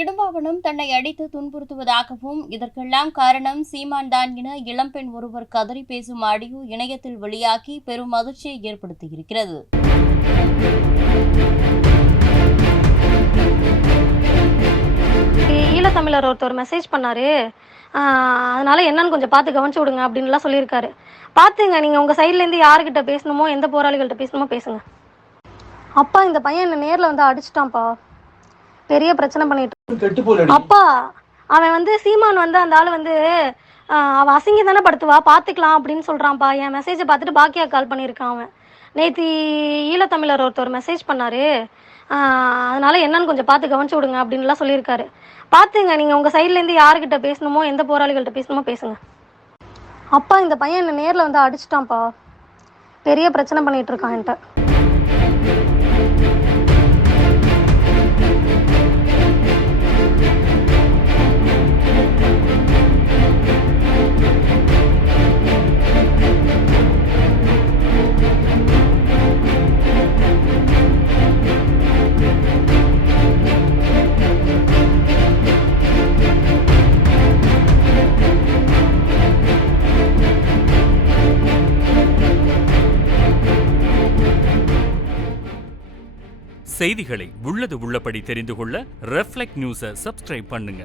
இடும்பாவனம் தன்னை அடித்து துன்புறுத்துவதாகவும் இதற்கெல்லாம் காரணம் சீமான் தான் என இளம்பெண் ஒருவர் கதறி பேசும் ஆடியோ இணையத்தில் வெளியாகி பெரும் அதிர்ச்சியை ஏற்படுத்தியிருக்கிறது. ஈழத்தமிழர் ஒருத்தர் மெசேஜ் பண்ணாரு, அதனால என்னன்னு கொஞ்சம் பார்த்து கவனிச்சு விடுங்க அப்படின்லாம் சொல்லியிருக்காரு. பார்த்துங்க, நீங்கள் உங்கள் சைட்லேருந்து யாருக்கிட்ட பேசணுமோ, எந்த போராளிகள்கிட்ட பேசணுமோ பேசுங்க. அப்பா, இந்த பையன் என்ன நேரில் வந்து அடிச்சிட்டான்ப்பா, பெரிய பிரச்சனை பண்ணிட்டு. அப்பா, அவன் வந்து சீமான் வந்து அந்த ஆள் வந்து அவன் அசிங்க தானே படுத்துவா, பார்த்துக்கலாம் அப்படின்னு சொல்கிறான்ப்பா. என் மெசேஜை பார்த்துட்டு பாக்கியா கால் பண்ணியிருக்கான். அவன் நேற்று ஈழத்தமிழர் ஒருத்தர் மெசேஜ் பண்ணாரு, அதனால என்னன்னு கொஞ்சம் பார்த்து கவனிச்சு விடுங்க அப்படின்லாம் சொல்லியிருக்காரு. பார்த்துங்க, நீங்கள் உங்கள் சைட்லேருந்து யாருக்கிட்ட பேசணுமோ, எந்த போராளிகள்கிட்ட பேசணுமோ பேசுங்க. அப்பா, இந்த பையன் என்ன நேரில் வந்து அடிச்சிட்டான்ப்பா, பெரிய பிரச்சனை பண்ணிட்டு இருக்கான் என்கிட்ட. செய்திகளை உள்ளது உள்ளபடி தெரிந்து கொள்ள ரெஃப்ளெக்ட் நியூஸை சப்ஸ்கிரைப் பண்ணுங்க.